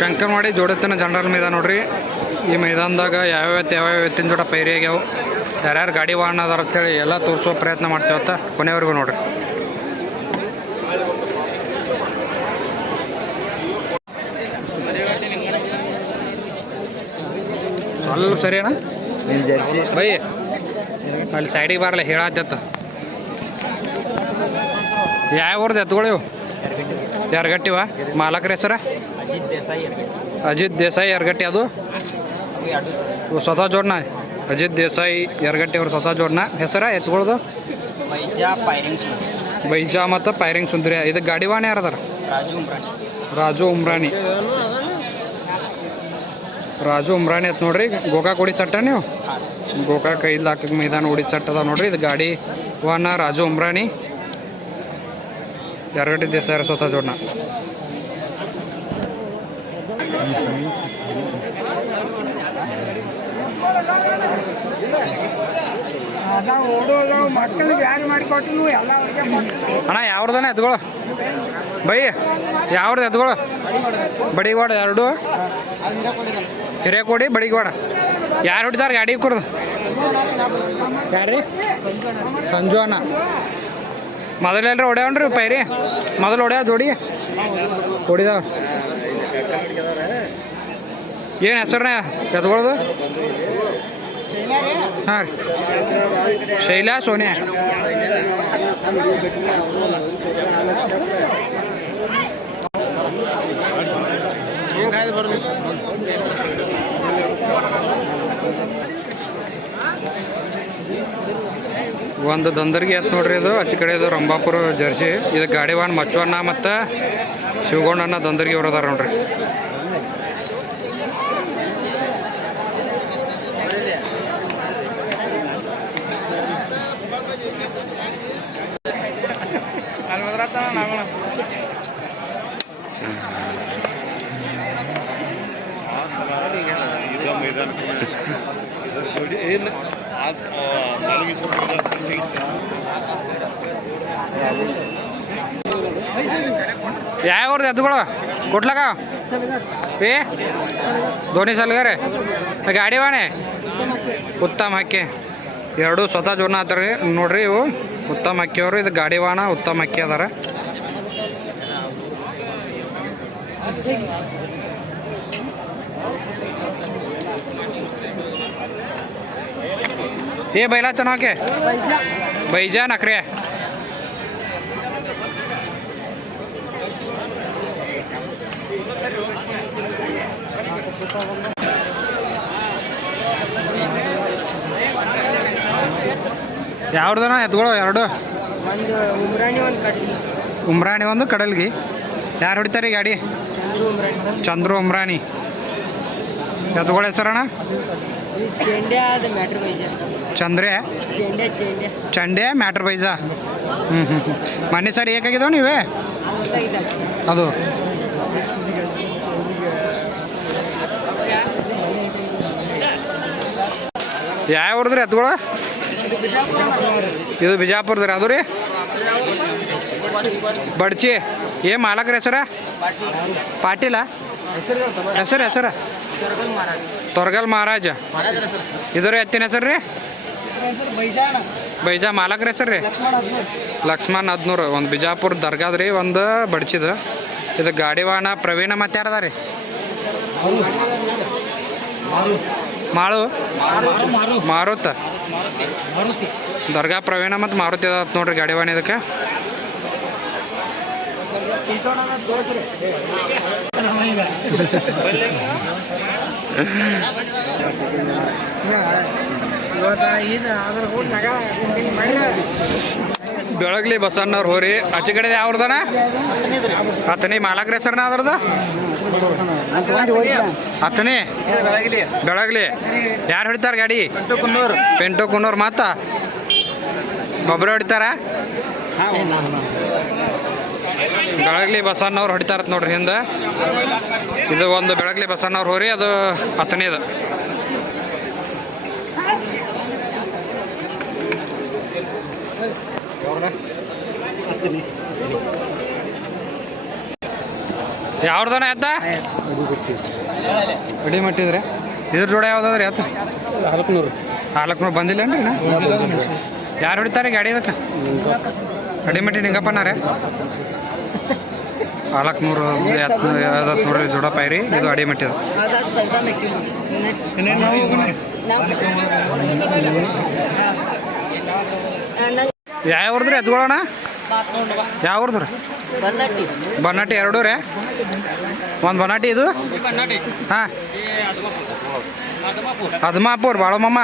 Kankanwadi ಜೋಡತ್ತಿನ general ಮೈದಾನ ನೋಡ್ರಿ. ಈ ಮೈದಾನದಾಗ ಯಾವ್ಯಾವ ಯಾವ್ಯಾವ ಎತ್ತಿನ ಜೋಡ ಪೈರಿ ಆಗ್ಯಾವ. ಯಾರ್ಯಾರು ಗಾಡಿ ವಾಹನ ಅದಾರ ಅಂತೇಳಿ ಎಲ್ಲ ತೋರಿಸೋ ಪ್ರಯತ್ನ ಮಾಡ್ತೇವತ್ತ ಕೊನೆವರೆಗೂ ನೋಡ್ರಿ. ಸ್ವಲ್ಪ ಸರಿ ಅಣ್ಣ. ಜರ್ಸಿ. ಬೈ. ಅಲ್ಲಿ ಸೈಡಿಗೆ ಬರಲ್ಲ ಹೇಳತ್ತ ಯಾವ ಊರ್ದು ಎತ್ತುಗಳಿವು ಯಾರ್ಗಟ್ಟಿವ? ಮಾಲಕ್ರೆ ಹೆಸರ? ಅಜಿತ್ ದೇಸಾಯಿ ಅಜಿತ್ ದೇಸಾಯಿ ಯರ್ಗಟ್ಟಿ ಅದು? ಇವು ಸ್ವತಃ ಜೋಡ್ನ? ಅಜಿತ್ ದೇಸಾಯಿ ಯರ್ಗಟ್ಟಿ ಅವ್ರು ಸ್ವತಃ ಜೋಡ್ನ? ಹೆಸರ ಎತ್ಕೊಳ್ದು? ಬೈಜಾ ಮತ್ತು ಪೈರಿಂಗ್ ಸುಂದರಿ. ಇದು ಗಾಡಿ ವಾಣಿ ಯಾರದಾರ ರಾಜು ಉಮ್ರಾಣಿ. ರಾಜು ಉಮ್ರಾಣಿ. ರಾಜು ಉಮ್ರಾಣಿ ಅಂತ ನೋಡ್ರಿ. ಗೋಕಾಕ್ ಹೊಡಿ ಸಟ್ಟ ನೀವು? ಗೋಕಾಕ್ ಐದು ಲಾಖಕ್ಕೆ ಮೈದಾನ ಹೊಡಿ ಸಟ್ ಅದ ನೋಡ್ರಿ. ಇದು ಗಾಡಿ ವಾಹನ ರಾಜು ಉಮ್ರಾಣಿ. ಯರ್ಗಟ್ಟಿ ದೇಸಾಯಿ ಸ್ವತಃ ಜೋಡ್ನ? ಅಣ್ಣ ಯಾವ್ದನ ಎತ್ಗಳು ಬೈ ಯಾವ್ದು ಎತ್ಗಳು ಬಡಿಗೋಡ ಎರಡು. ಹಿರೇಕೋಡಿ, ಬಡಿಗೋಡ. ಯಾರು ಹೊಡಿತಾರೆ ಗಾಡಿ ಕುರ್ದು ಯಾರೀ ಸಂಜು ಅಣ್ಣ ಮೊದಲೆಲ್ಲರೂ ಹೊಡ್ಯಾವನ್ರಿ ಪೈರಿ? ಮೊದಲು ಹೊಡ್ಯಾದ ಹೊಡಿ. ಹೊಡಿದಾವ. ಏನು ಹೆಸರನ್ನ ಎತ್ಕೊಳ್ದು ಹಾಂ ರೀ. ಶೈಲಾ ಸೋನಿಯಾ. ಒಂದು ದಂದರ್ಗಿ ಎತ್ ನೋಡ್ರಿ ಇದು ಅಚ್ಚ ಕಡೆ ಇದು ರಂಭಾಪುರ ಜರ್ಸಿ. ಇದು ಗಾಡಿವಾನ್ ಮಚ್ಚುವಣ್ಣ ಮತ್ತು ಶಿವಗೌಡಣ್ಣ ದೊಂದರಿಗೆ ಅವ್ರು ಅದಾರ ನೋಡ್ರಿ. ಏನು ಆದ್ ಎದ್ದುಗಳು ಕೊಟ್ಲಕ ಏ? ಧೋನಿ ಸಲ್ಗಾರೆ. ಗಾಡಿ ವಾಣೆ ಉತ್ತಮ ಹಕ್ಕಿ ಎರಡು ಸ್ವತಃ ಜೋರ್ನ ಆತಾರ ನೋಡ್ರಿ ಇವು. ಉತ್ತಮ ಅಕ್ಕಿ ಅವರು. ಇದು ಗಾಡಿ ವಾಣ ಉತ್ತಮ ಅಕ್ಕಿ ಅದಾರ. ಏ ಬೈಲಾ ಚೆನ್ನಾಗಿ ಬೈಜಾ. ನಕ್ರೆ ಯಾವ್ದನ? ಎತ್ಗಳು ಎರಡು. ಒಂದು ಉಮ್ರಾಣಿ ಒಂದು ಕಡಲಿ. ಉಮ್ರಾಣಿ ಒಂದು ಕಡಲ್ಗಿ. ಯಾರು ಹೊಡಿತಾರೆ ಗಾಡಿ? ಚಂದ್ರು ಉಮ್ರಾಣಿ. ಎತ್ಗಳ ಹೆಸರಣ್ಣ. ಚಂದ್ರೆ? ಚೆಂಡೆ ಮ್ಯಾಟ್ರ್ ಬೈಜಾ. ಹ್ಞೂ ಹ್ಞೂ ಹ್ಞೂ ಮೊನ್ನೆ ಸರ್ ಏಕಾಗಿದಾವ ನೀವೇ? ಅದು. ಯಾವ ಹೊಡೆದ್ರಿ ಎತ್ಗಳು ಇದು ಬಿಜಾಪುರದ್ರಿ ಅದು ರೀ? ಬಡ್ಚಿ. ಏ ಮಾಲಕ್ರ ಹೆಸರ? ಪಾಟೀಲ. ಹೆಸರು, ಹೆಸರ? ತೊರಗಲ್ ಮಹಾರಾಜ. ಇದ್ರ ಎತ್ತಿನ ಹೆಸರು ರೀ? ಬೈಜಾ ಮಾಲಕ್ರ ಹೆಸರು ರೀ? ಲಕ್ಷ್ಮಣ್ ಹದ್ನೂರು. ಒಂದು ಬಿಜಾಪುರ ದರ್ಗಾದ ರೀ, ಒಂದು ಬಡ್ಚಿದ. ಇದು ಗಾಡಿ ವಾಹನ ಪ್ರವೀಣ ಮತ್ತೆ ಯಾರದ ರೀ? ಮಾಳು ಮಾರುತ. ದರ್ಗಾ ಪ್ರವೀಣ ಮತ್ತು ಮಾರುತಿ ಅದ ನೋಡ್ರಿ ಗಾಡಿ ಬಾಣಿ ಇದಕ್ಕೆ. ಬೆಳಗ್ಲಿ ಬಸಣ್ಣವ್ರು ಹೋರಿ. ಆಚೆ ಕಡೆ ಯಾವ್ದನ ಮಾಲಾಗ್ರೆ ಸರ್ನ ಅದ್ರದ್ದು? ಹತ್ತನಿ ಬೆಳಗ್ಲಿ. ಯಾರು ಹೊಡಿತಾರ ಗಾಡಿ? ಪೆಂಟು ಕುನ್ನೂರು. ಮಾತ ಒಬ್ಬರು ಹೊಡಿತಾರ? ಬೆಳಗ್ಲಿ ಬಸವಣ್ಣವ್ರು ಹೊಡಿತಾರ ನೋಡ್ರಿ ಹಿಂದೆ. ಇದು ಒಂದು ಬೆಳಗ್ಲಿ ಬಸವಣ್ಣವ್ರು ಹೋರಿ ಅದು ಹತ್ತನೇದು. ಯಾವ್ದನ ಎತ್ತ ಅಡಿ ಮಟ್ಟಿದ್ರೆ. ಇದ್ರ ಜೋಡ ಯಾವ್ದಾದ್ರೆ ಎತ್ತ ನಾಲ್ಕುನೂರು. ನಾಲ್ಕುನೂರು ಇನ್ನ? ಯಾರು ಹೊಡಿತಾರೆ ಗಾಡಿ ಅದಕ್ಕೆ ಅಡಿ ಮಟ್ಟಿ ನಿಂಗಪ್ಪನಾರೆ ನಾಲ್ಕುನೂರು ಐವತ್ತು ಜೋಡ ಪೈರಿ ಇದು ಅಡಿ ಮಟ್ಟಿದ. ಯಾವ ಊರ್ದ್ರಿ ಎತ್ಕೊಳ್ಳೋಣ ಯಾವ ಊರ್ದ್ರಿ ಬನ್ನಾಟಿ. ಎರಡೂ ರೀ? ಒಂದು ಬನ್ನಾಟಿ ಇದು? ಹಾಂ. ಹದ್ಮಾಪುರ್ ಬಾಳಮ್ಮಮ್ಮ.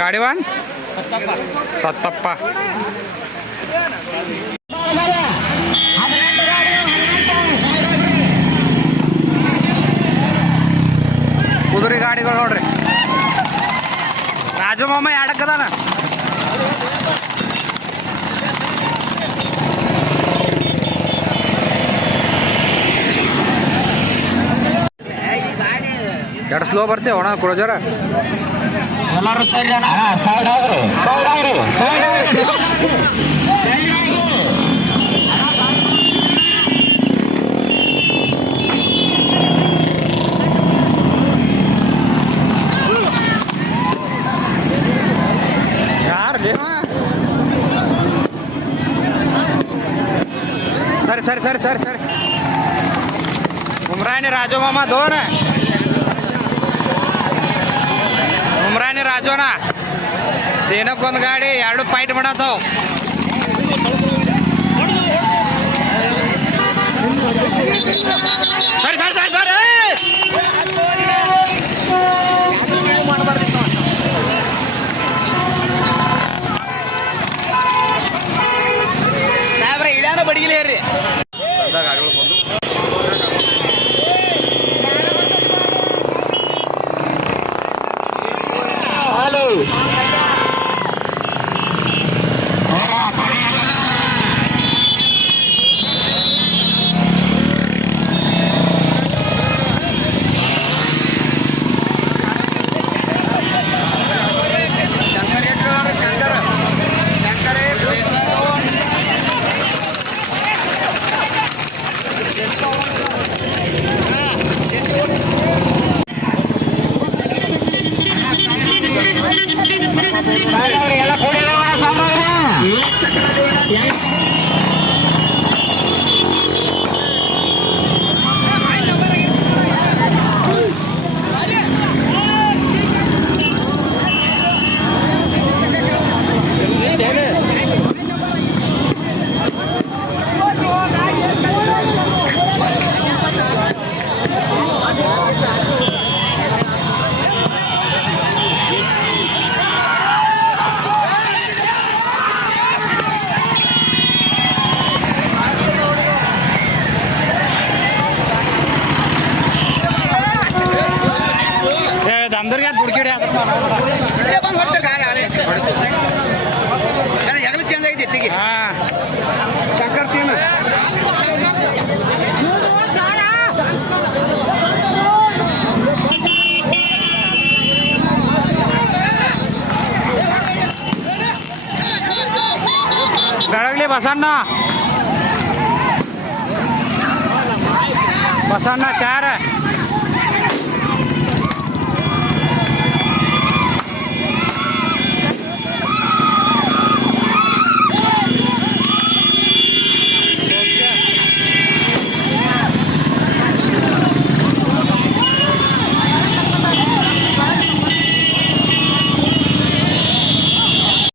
ಗಾಡಿ ವಾನ್? ಸತ್ತಪ್ಪ. ಕುದುರೆ ಗಾಡಿಗಳು ನೋಡ್ರಿ. ರಾಜು ಮಾಮ ಎರಡಕ್ಕದಾನ? ಎರಡು ಸ್ಲೋ ಬರ್ತೀವಿ ಒಣ ಕ್ರೋಜರ ಎಲ್ಲರೂ ಸೈಡ್ ಸೈಡ್ ಆಗ್ರಿ ಸೈಡ್ ಆಗ್ರಿ ಸೈಡ್ ಆಗ್ರಿ ಸೈಡ್ ಆಗ್ರಿ ಯಾರು ಸರಿ ಸರಿ ಸರಿ ಸರಿ ಸರಿ ಉಮ್ರಾನಿ ರಾಜು ಮಾಮ ದೋಣ ಉಮ್ರಾನಿ ರಾಜೋನ ದಿನಕ್ಕೊಂದು ಗಾಡಿ ಎರಡು ಪಾಯಿಂಟ್ ಮಾಡತ್ತಾವ. ಏ ದಮ್ದರ್ಗೆ ದುಡ್ಕಿಡಿ ಚೇಂಜ್ ಆಗೈತಿ ಎತ್ತಿಗೆ ಹಾಂ ಶಂಕರ್ ಟೀಮ್ ಬೆಳಗ್ಲಿ ಬಸಣ್ಣ ಬಸಣ್ಣ ಚಾರ